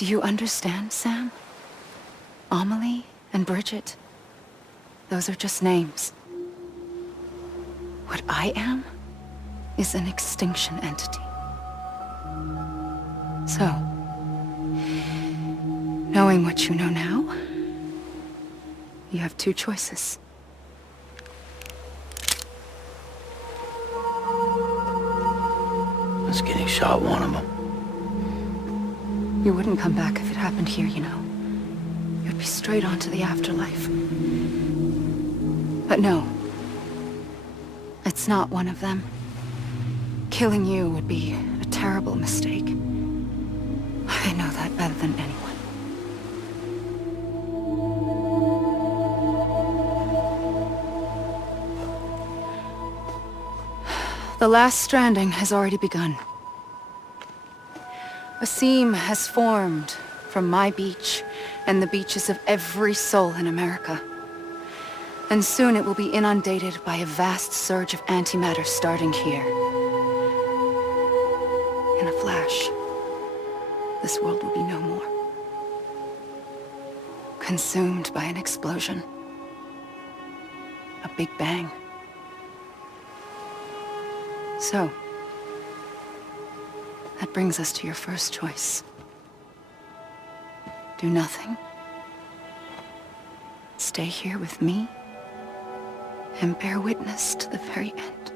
Do you understand, Sam? Amelie and Bridget, those are just names. What I am is an extinction entity. So, knowing what you know now, you have two choices. Is getting shot one of them? You wouldn't come back if it happened here, you know. You'd be straight on to the afterlife. But no. It's not one of them. Killing you would be a terrible mistake. I know that better than anyone. The last stranding has already begun. A seam has formed from my beach and the beaches of every soul in America. And soon it will be inundated by a vast surge of antimatter starting here. In a flash, this world will be no more. Consumed by an explosion. A big bang. So, that brings us to your first choice. Do nothing. Stay here with me and bear witness to the very end.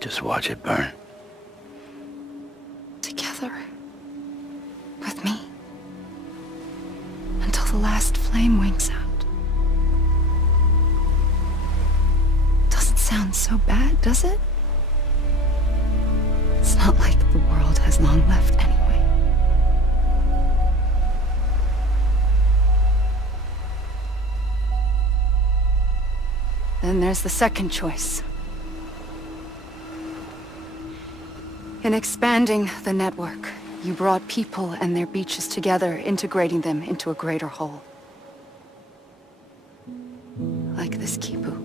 Just watch it burn. Together. With me. Until the last flame winks out. Doesn't sound so bad, does it? It's not like the world has long left anyway. Then there's the second choice. In expanding the network, you brought people and their beaches together, integrating them into a greater whole. Like this Kipu.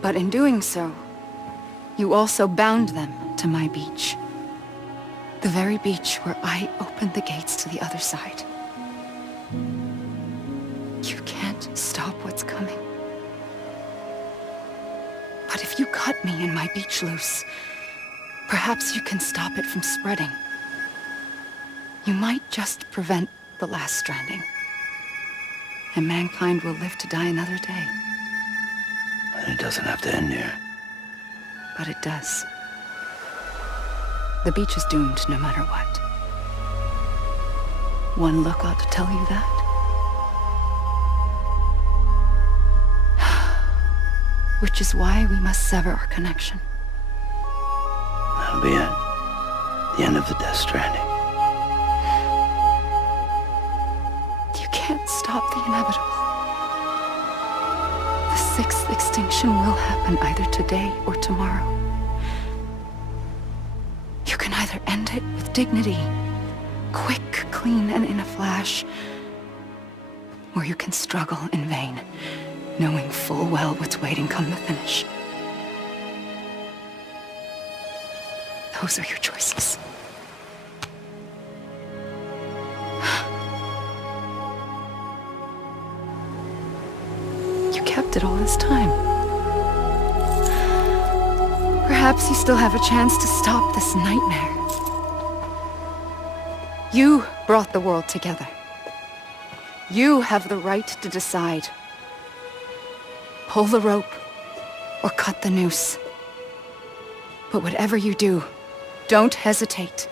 But in doing so, you also bound them to my beach. The very beach where I opened the gates to the other side. You can't stop what's coming. But if you cut me and my beach loose, perhaps you can stop it from spreading. You might just prevent the last stranding. And mankind will live to die another day. And it doesn't have to end here. But it does. The beach is doomed no matter what. One look ought to tell you that. Which is why we must sever our connection. That'll be it. The end of the Death Stranding. You can't stop the inevitable. The sixth extinction will happen either today or tomorrow. You can either end it with dignity, quick, clean, and in a flash, or you can struggle in vain, knowing full well what's waiting come the finish. Those are your choices. You kept it all this time. Perhaps you still have a chance to stop this nightmare. You brought the world together. You have the right to decide. Pull the rope or cut the noose. But whatever you do, don't hesitate.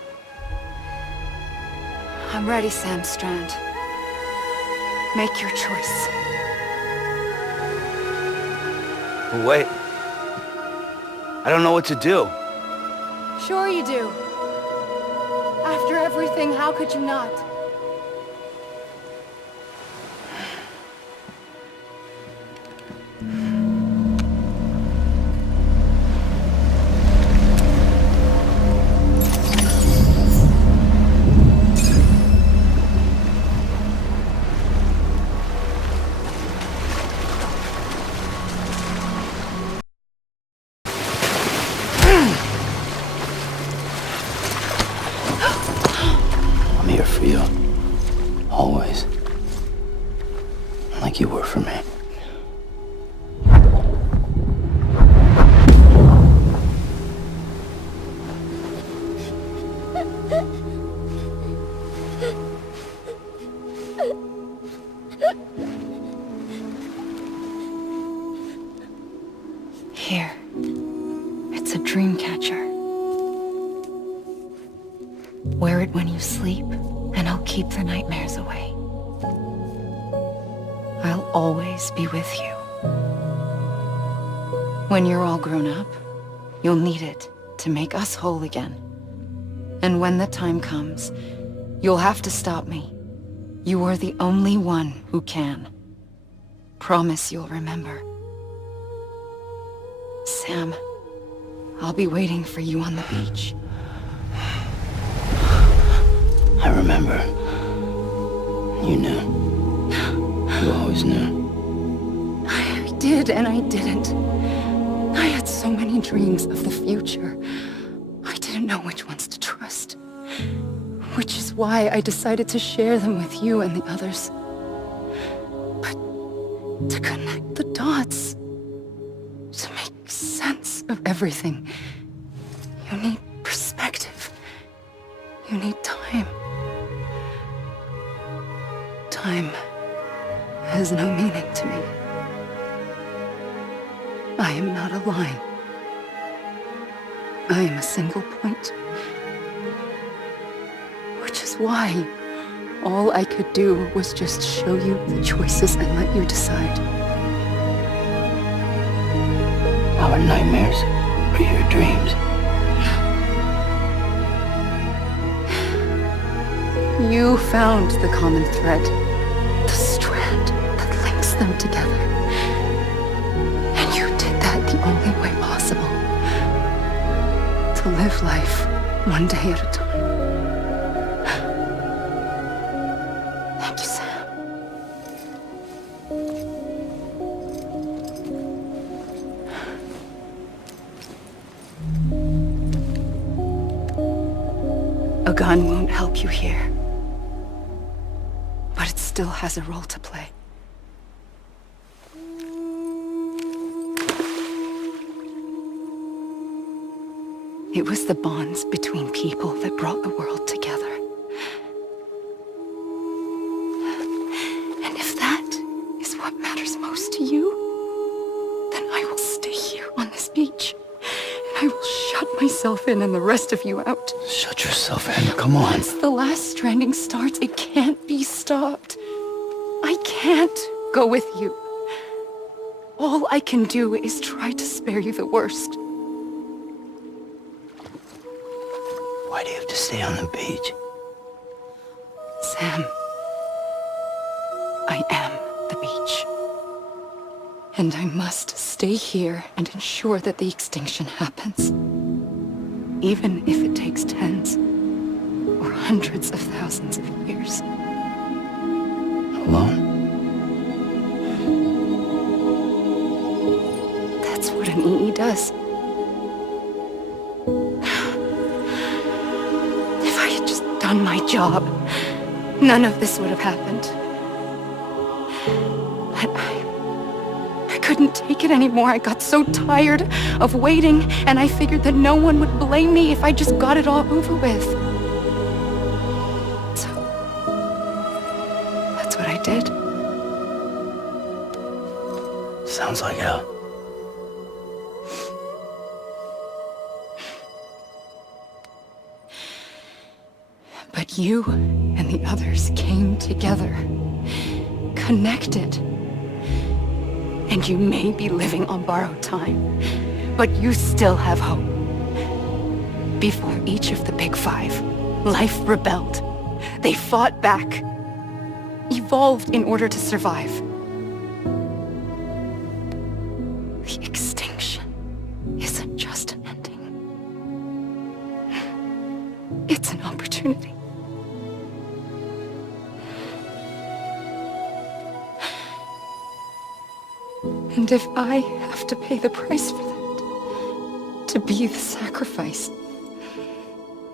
I'm ready, Sam Strand. Make your choice. Wait. I don't know what to do. Sure you do. After everything, how could you not? Here. It's a dream catcher. Wear it when you sleep, and I'll keep the nightmares away. I'll always be with you. When you're all grown up, you'll need it to make us whole again. And when the time comes, you'll have to stop me. You are the only one who can. Promise you'll remember. Sam, I'll be waiting for you on the beach. I remember. You knew. You always knew. I did and I didn't. I had so many dreams of the future. I didn't know which ones to trust. Which is why I decided to share them with you and the others. But to connect the dots, to make sense of everything, you need perspective. You need time. Time has no meaning to me. I am not a line. I am a single point. Which is why all I could do was just show you the choices and let you decide. Our nightmares are your dreams. You found the common thread, the strand that links them together. And you did that the only way possible. To live life one day at a time. Thank you, Sam. A gun won't help you here. But it still has a role to play. It was the bonds between people that brought the world together. And if that is what matters most to you, then I will stay here on this beach. And I will shut myself in and the rest of you out. Shut yourself in, come on. Once the last stranding starts, it can't be stopped. I can't go with you. All I can do is try to spare you the worst. Why do you have to stay on the beach? Sam, I am the beach. And I must stay here and ensure that the extinction happens. Even if it takes tens or hundreds of thousands of years. Alone? That's what an EE does. If I had just done my job, none of this would have happened. But I couldn't take it anymore. I got so tired of waiting, and I figured that no one would blame me if I just got it all over with. So, that's what I did. Sounds like hell. But you and the others came together, connected. And you may be living on borrowed time, but you still have hope. Before each of the Big Five, life rebelled. They fought back, evolved in order to survive. The extinction isn't just an ending. It's an opportunity. And if I have to pay the price for that, to be the sacrifice,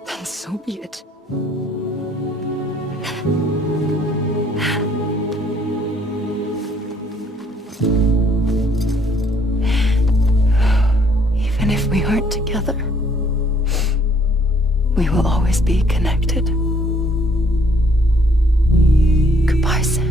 then so be it. Even if we aren't together, we will always be connected. Goodbye, Sam.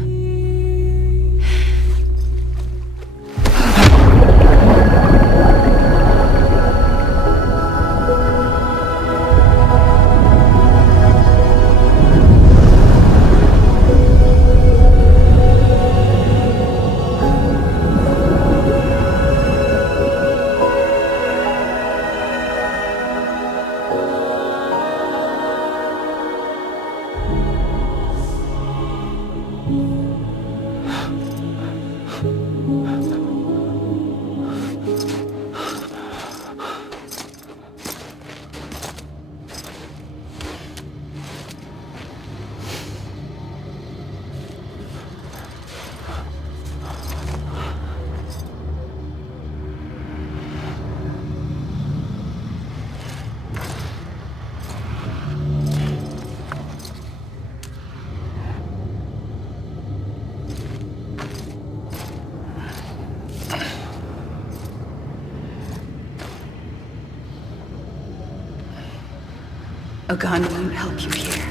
A gun won't help you here.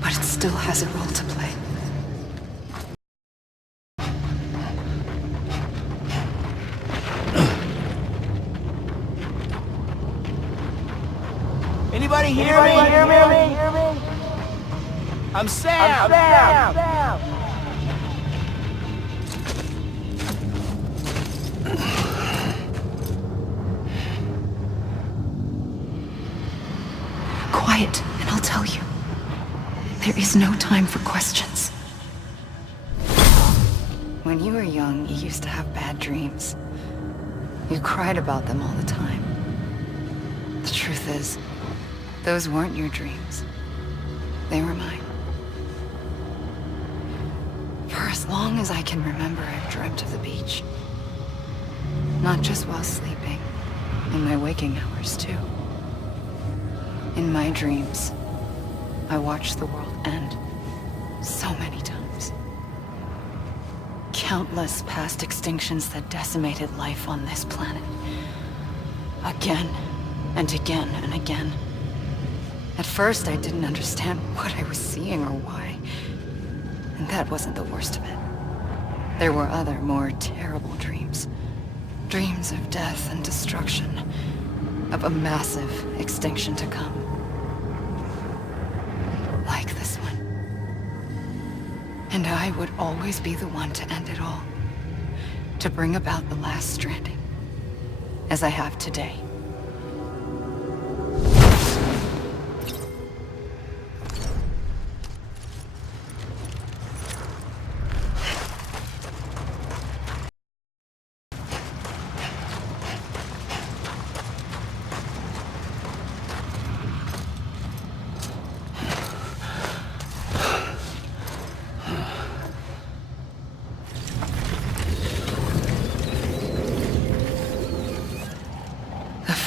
But it still has a role to play. Anybody hear me? I'm Sam. Quiet, and I'll tell you. There is no time for questions. When you were young, you used to have bad dreams. You cried about them all the time. The truth is, those weren't your dreams. They were mine. For as long as I can remember, I've dreamt of the beach. Not just while sleeping, in my waking hours too. In my dreams, I watched the world end so many times. Countless past extinctions that decimated life on this planet. Again and again and again. At first, I didn't understand what I was seeing or why. And that wasn't the worst of it. There were other, more terrible dreams. Dreams of death and destruction. Of a massive extinction to come. Like this one. And I would always be the one to end it all. To bring about the last stranding. As I have today.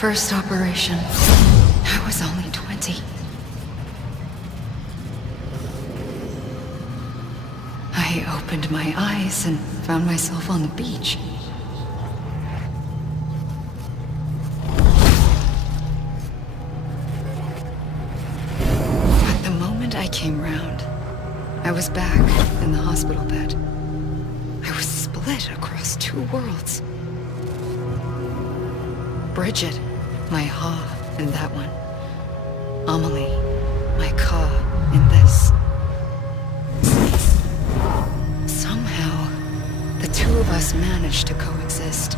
First operation, I was only 20. I opened my eyes and found myself on the beach. But the moment I came round, I was back in the hospital bed. I was split across two worlds. Bridget, my Ha in that one. Amelie, my Ka in this. Somehow, the two of us managed to coexist.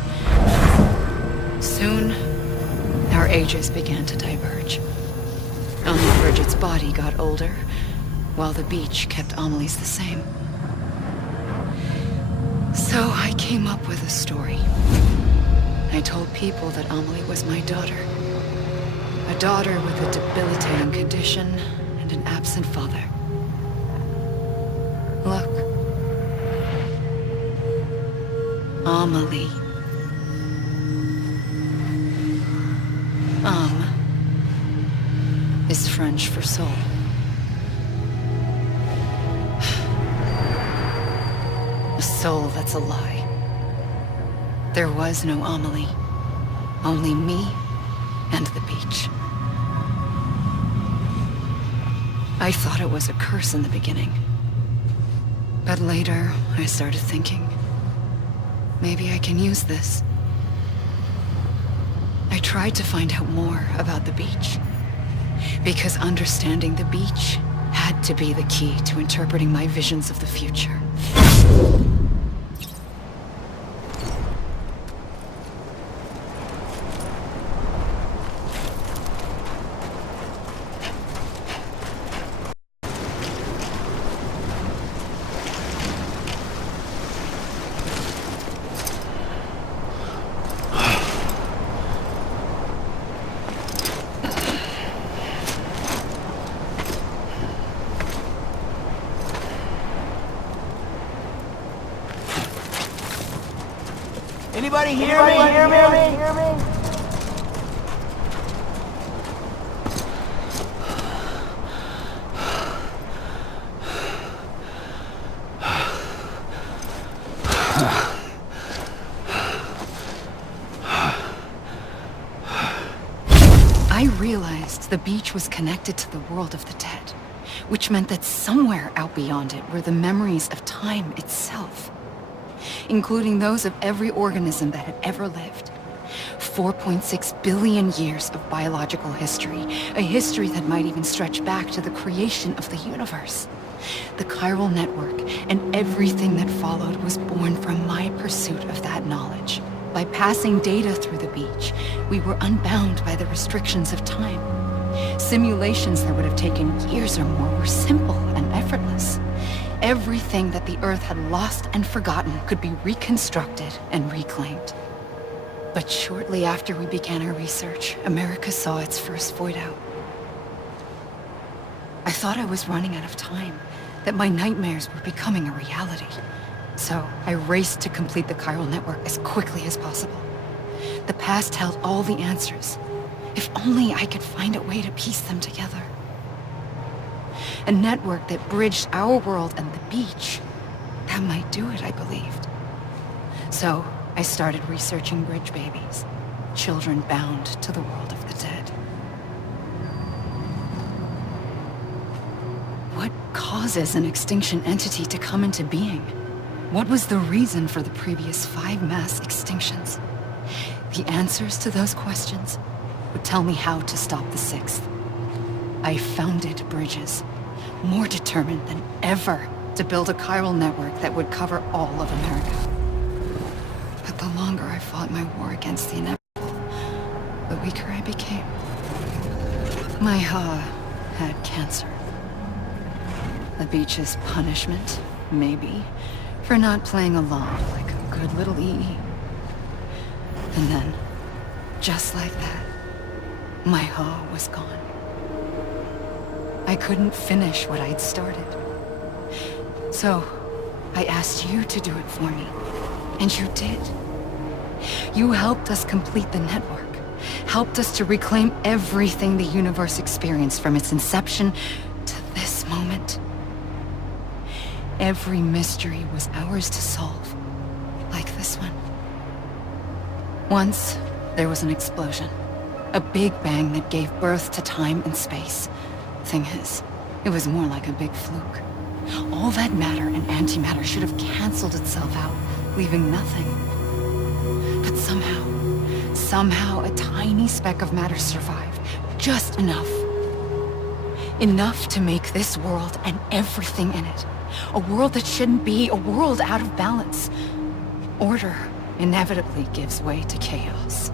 Soon, our ages began to diverge. Only Bridget's body got older, while the beach kept Amelie's the same. So I came up with a story. I told people that Amelie was my daughter. A daughter with a debilitating condition and an absent father. Look. Amelie. Is French for soul. A soul that's a lie. There was no Amelie. Only me and the beach. I thought it was a curse in the beginning. But later, I started thinking, maybe I can use this. I tried to find out more about the beach. Because understanding the beach had to be the key to interpreting my visions of the future. Anybody hear me? I I realized the beach was connected to the world of the dead, which meant that somewhere out beyond it were the memories of time itself, including those of every organism that had ever lived. 4.6 billion years of biological history, a history that might even stretch back to the creation of the universe. The chiral network and everything that followed was born from my pursuit of that knowledge. By passing data through the beach, we were unbound by the restrictions of time. Simulations that would have taken years or more were simple and effortless. Everything that the Earth had lost and forgotten could be reconstructed and reclaimed. But shortly after we began our research, America saw its first void out. I thought I was running out of time, that my nightmares were becoming a reality. So I raced to complete the chiral network as quickly as possible. The past held all the answers. If only I could find a way to piece them together. A network that bridged our world and the beach. That might do it, I believed. So I started researching bridge babies, children bound to the world of the dead. What causes an extinction entity to come into being? What was the reason for the previous 5 mass extinctions? The answers to those questions would tell me how to stop the 6th. I founded bridges, more determined than ever to build a chiral network that would cover all of America. But the longer I fought my war against the inevitable, the weaker I became. My Ha had cancer. The beach's punishment, maybe, for not playing along like a good little EE. And then, just like that, my Ha was gone. I couldn't finish what I'd started. So, I asked you to do it for me, and you did. You helped us complete the network, helped us to reclaim everything the universe experienced from its inception to this moment. Every mystery was ours to solve, like this one. Once, there was an explosion. A big bang that gave birth to time and space. Thing is, it was more like a big fluke. All that matter and antimatter should have canceled itself out, leaving nothing. But somehow a tiny speck of matter survived. Just enough. Enough to make this world and everything in it. A world that shouldn't be, a world out of balance. Order inevitably gives way to chaos.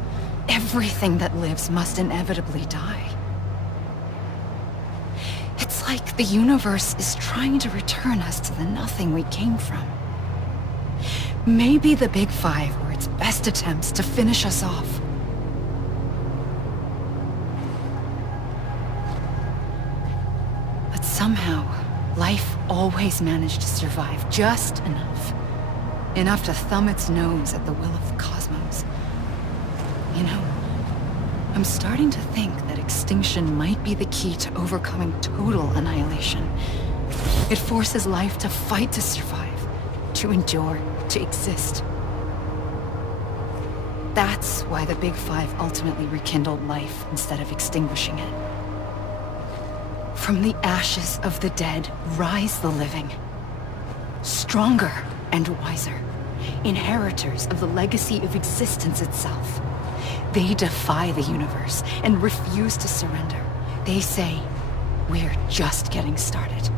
Everything that lives must inevitably die. It's like the universe is trying to return us to the nothing we came from. Maybe the Big Five were its best attempts to finish us off. But somehow, life always managed to survive just enough. Enough to thumb its nose at the will of the cosmos. You know, I'm starting to think that extinction might be the key to overcoming total annihilation. It forces life to fight to survive, to endure, to exist. That's why the Big Five ultimately rekindled life instead of extinguishing it. From the ashes of the dead rise the living. Stronger and wiser. Inheritors of the legacy of existence itself. They defy the universe and refuse to surrender. They say, we're just getting started.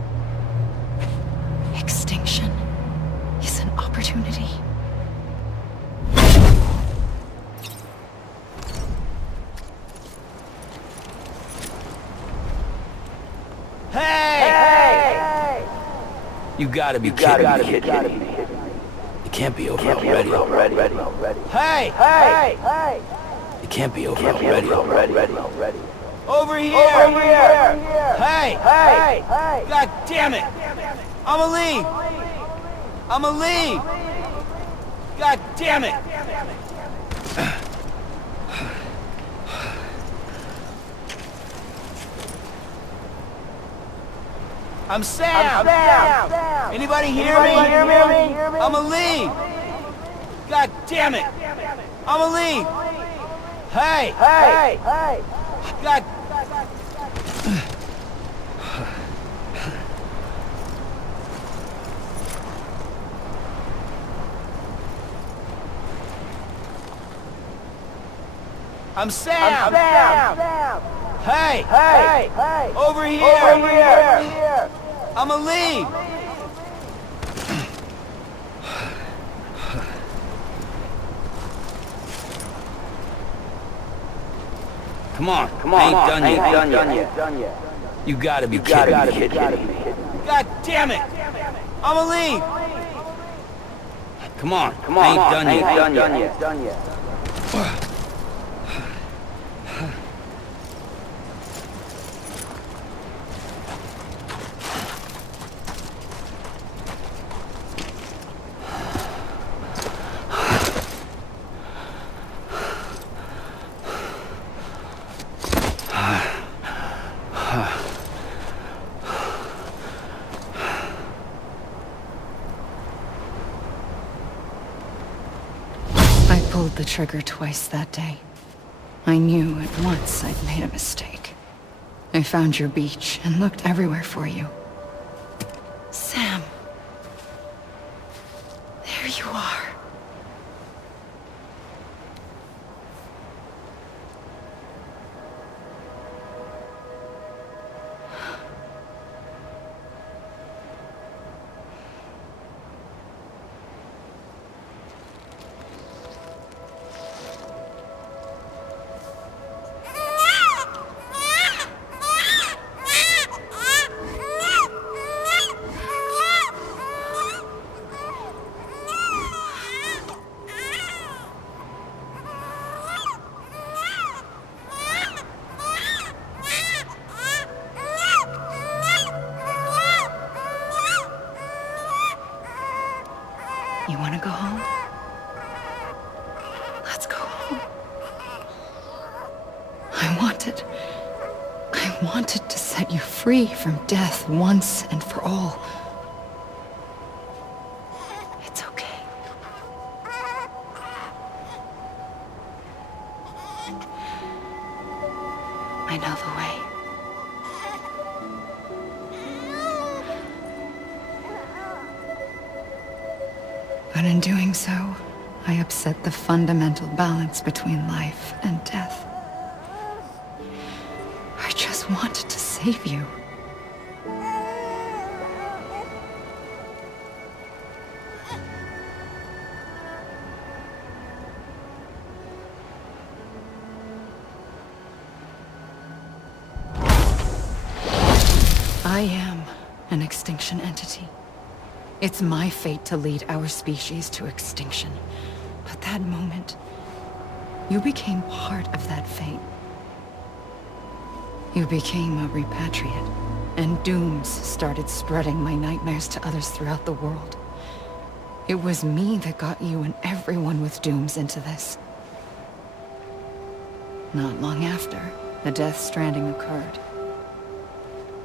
Extinction is an opportunity. Hey! You gotta be kidding me. It can't be over already. Hey! It can't be over already. Over here! Hey! God damn it! I'ma leave! God damn it! I'm Sam! Anybody hear me? I'ma leave! God damn it! I'ma leave! Hey! God. I'm Sam. Hey. Over here. I'm a lead. Come on. I ain't done yet. You gotta be kidding me. God damn it. I'm a lead. Come on. I ain't done yet. I pulled the trigger twice that day. I knew at once I'd made a mistake. I found your beach and looked everywhere for you. Sam. There you are. You want to go home? Let's go home. I wanted to set you free from death once and for all. It's okay. I know the way. But in doing so, I upset the fundamental balance between life and death. I just wanted to save you. I am an extinction entity. It's my fate to lead our species to extinction. But that moment, you became part of that fate. You became a repatriate, and dooms started spreading my nightmares to others throughout the world. It was me that got you and everyone with dooms into this. Not long after, the Death Stranding occurred.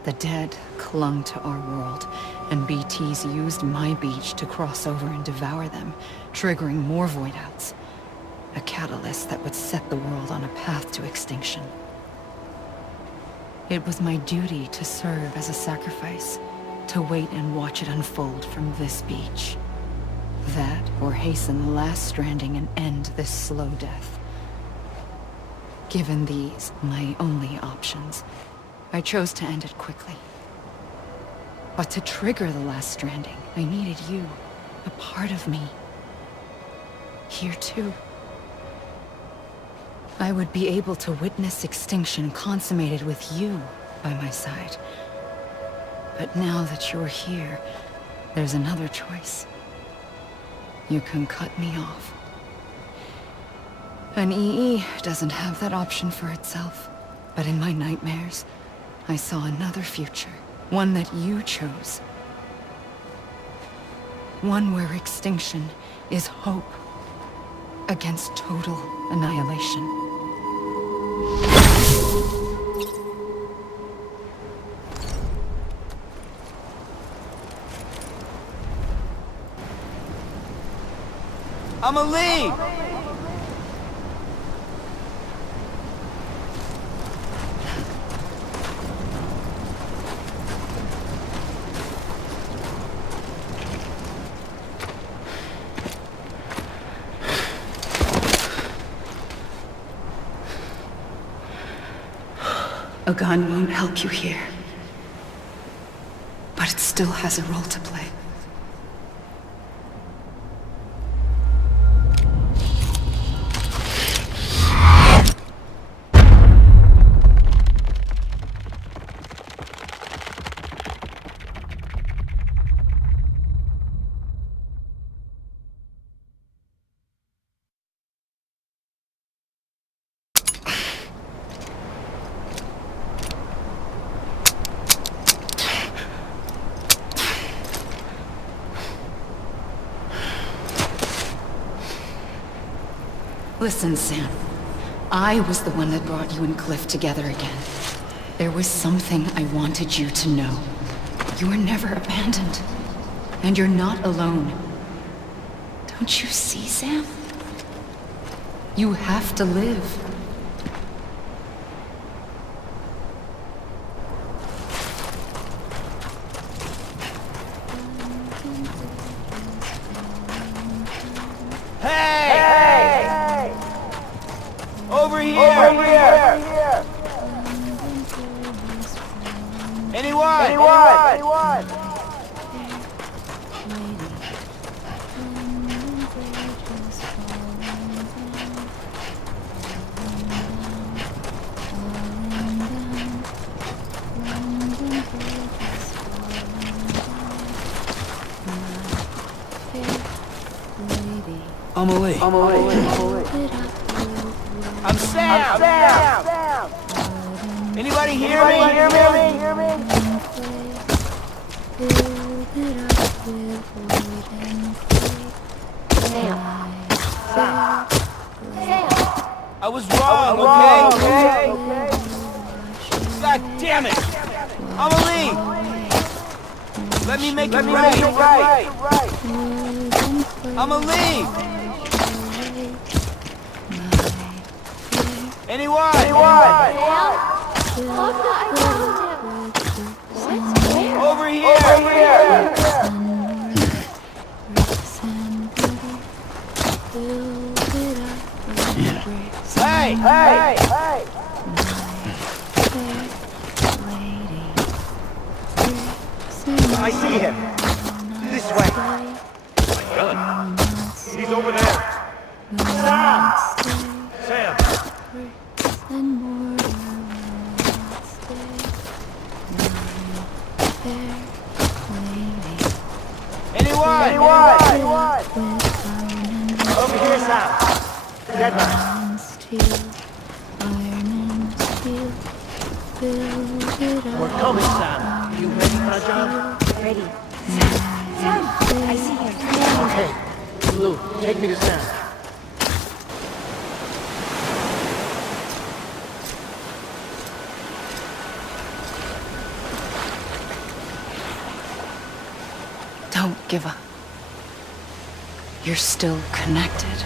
The dead clung to our world, and BTs used my beach to cross over and devour them, triggering more void outs. A catalyst that would set the world on a path to extinction. It was my duty to serve as a sacrifice, to wait and watch it unfold from this beach. That, or hasten the last stranding and end this slow death. Given these, my only options, I chose to end it quickly. But to trigger the last stranding, I needed you, a part of me. Here too. I would be able to witness extinction consummated with you by my side. But now that you're here, there's another choice. You can cut me off. An EE doesn't have that option for itself. But in my nightmares, I saw another future. One that you chose. One where extinction is hope against total annihilation. I'm a lead. A gun won't help you here. But it still has a role to play. Listen, Sam. I was the one that brought you and Cliff together again. There was something I wanted you to know. You were never abandoned. And you're not alone. Don't you see, Sam? You have to live. Hey! Over here! Anyone? Amelie. I'm Sam! Anybody hear me? I was wrong, okay? God damn it! Amelie! Let me make it right! Amelie! Anyone? Over here! Hey! I see him. This way. My gun. He's over there. Sam! Anyone? Over here, Sam. Dead man. We're coming, Sam. You ready for a job? Ready. Sam, I see you. Okay. Blue, take me to Sam. Don't give up. You're still connected.